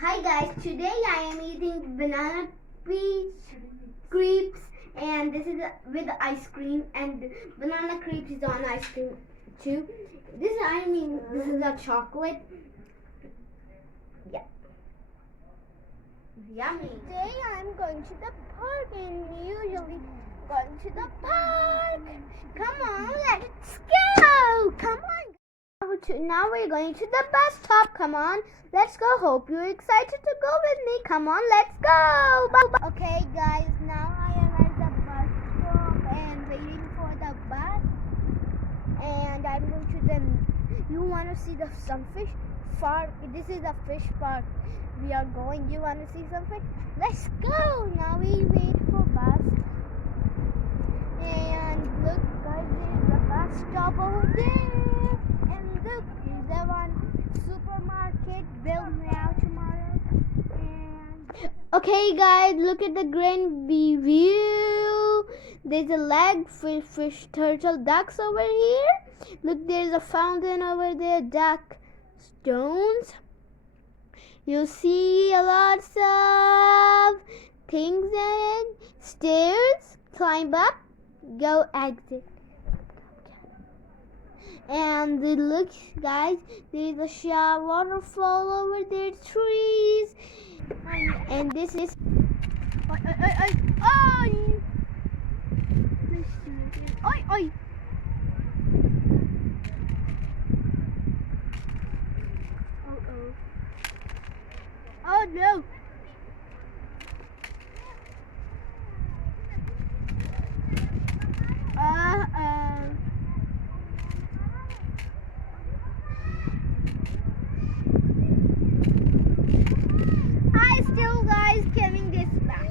Hi guys, today I am eating banana crepes and this is with ice cream and banana crepes is on ice cream too. This is a chocolate. Yeah. Yummy. Today I'm going to the park and usually going to the park. Come on, let's go. Come on. Now we're going to the bus stop. Come on, let's go. Hope you're excited to go with me. Come on, let's go. Okay, guys, now I am at the bus stop and waiting for the bus. And I'm going to the. You want to see some fish? This is a fish park. We are going. You want to see some fish? Let's go. Now we wait for bus. And look, guys, there's a bus stop over there. And look, there's one supermarket built now tomorrow. And okay, guys, look at the grand view. There's a leg fish, turtle, ducks over here. Look, there's a fountain over there, duck stones. You see lots of things in stairs. Climb up, go exit. And look, guys, there's a waterfall over there, trees, and this is. Oi! Oh no! I still, guys, giving this back.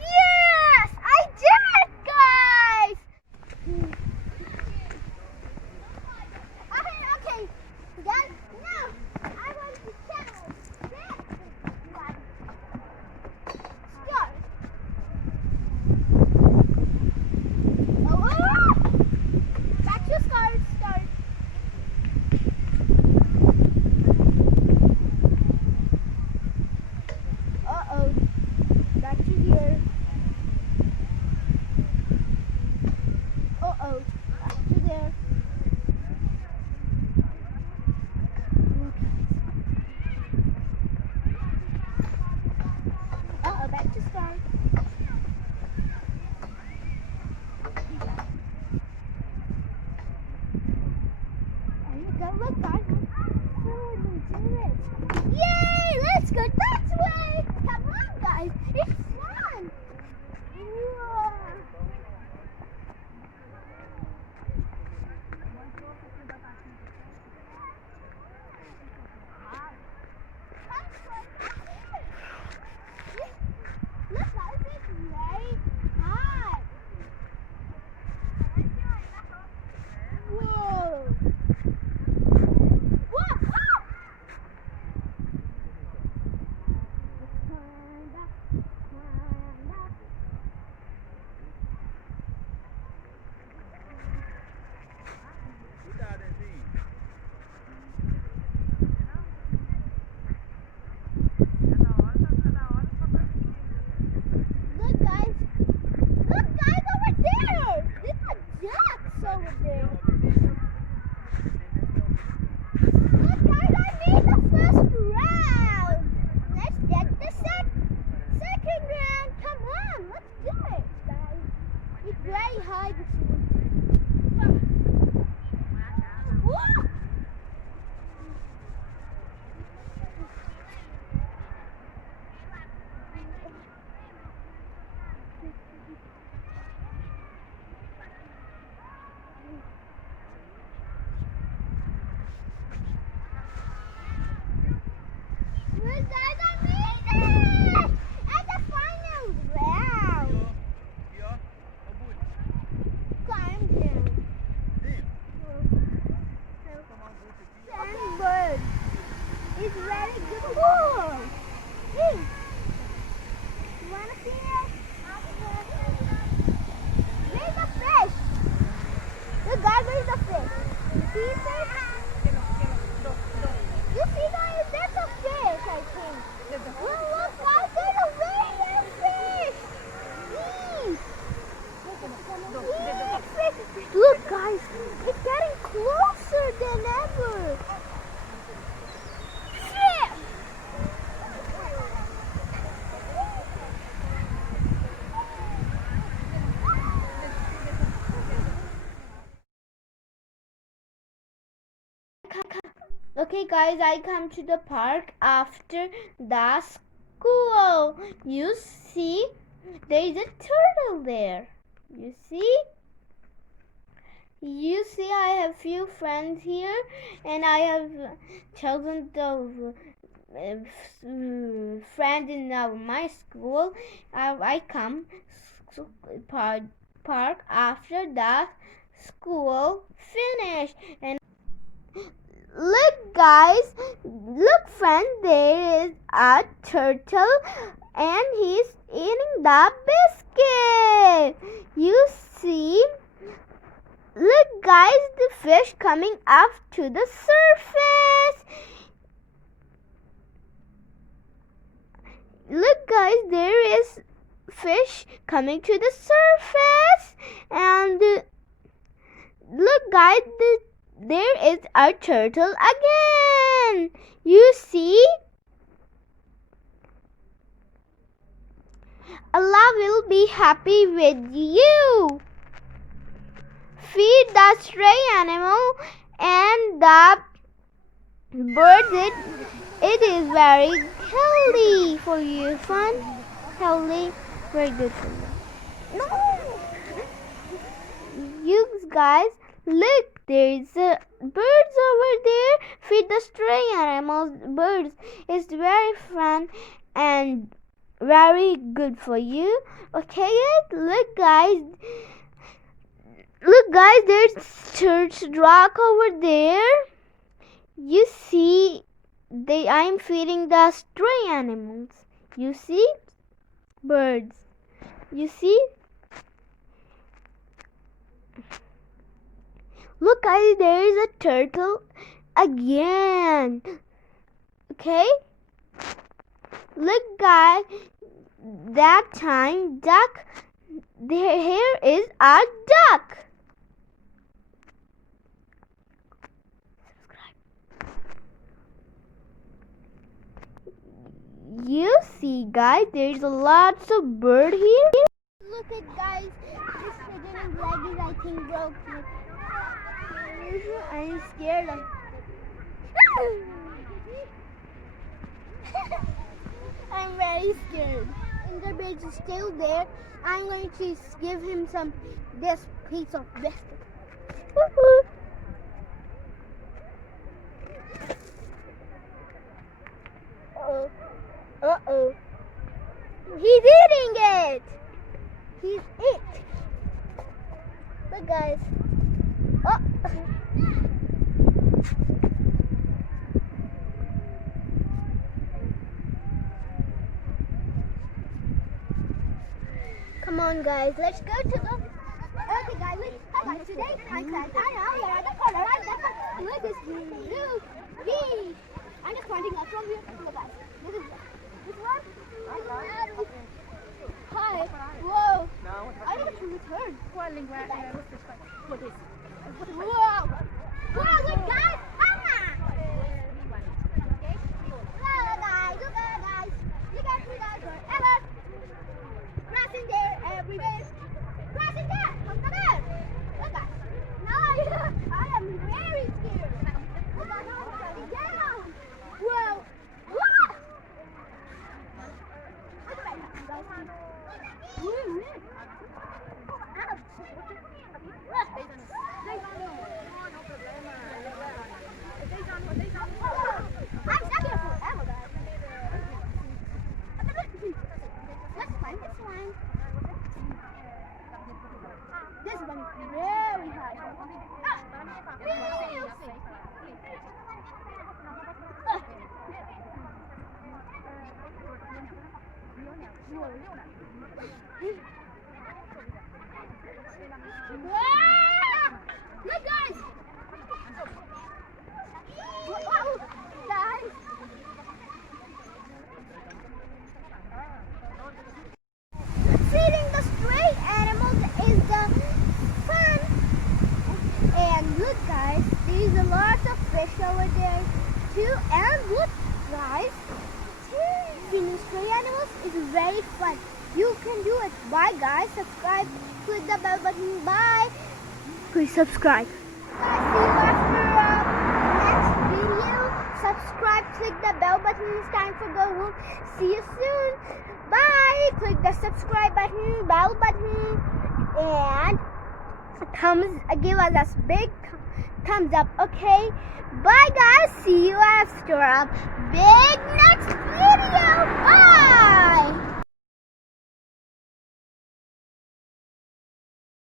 Yes, I did it, guys. Okay, guys. Now I want to challenge this one. Start. Back to start. Back to here. Back to there. Back to start. There you go. Look, guys. Yay! Let's go that way. Come on, guys. It's fun. Okay guys, I come to the park after the school. You see, there is a turtle there. You see? I have few friends here, and I have thousands of friends in my school. I come park after the school finished. And look guys, look friend, there is a turtle and he's eating the biscuit. You see, look guys, the fish coming up to the surface. Look guys, there is fish coming to the surface. And look guys, there is a turtle again. You see? Allah will be happy with you. Feed the stray animal and the birds. It is very healthy for you. Fun, healthy, very good for you. No. You guys, look, there's birds over there. Feed the stray animals, birds. It's very fun and very good for you. Okay, look guys, there's church rock over there. You see, I'm feeding the stray animals. You see, birds. You see. Look guys, there is a turtle again. Okay? Look guys, that time duck, here is a duck. You see guys, there's lots of bird here. Look at guys, this chicken leg is I think broke. I'm scared of I'm very scared. Ingerbridge is still there. I'm going to give him this piece of biscuit. Uh-oh. He's eating it. He's it. Look guys. Oh. Come on guys, let's go to the... Okay guys, today I said, look this blue bee. I'm just pointing up from here. Look guys, this one. Hi, whoa. I need to return. Whoa. Whoa, look guys. You guys see that forever. Crossing there everywhere. Crossing there. Come there. Look guys. No, I am very scared. Look at how it's going down. Whoa. Whoa. Look at that guys. Woo. I'm stuck here forever, guys. Let's find this one. This one is very high. Look, guys. Whoa, guys. Feeding the stray animals is the fun. And look guys, there's a lot of fish over there too. And look guys, feeding stray animals is very fun. You can do it. Bye guys, subscribe, click the bell button. Bye. Please subscribe. See you after next video. subscribe, click the bell button. It's time for go home. See you soon. Bye. Click the subscribe button, bell button, and give us a big thumbs up. Okay. Bye guys. See you after a big next video. Bye.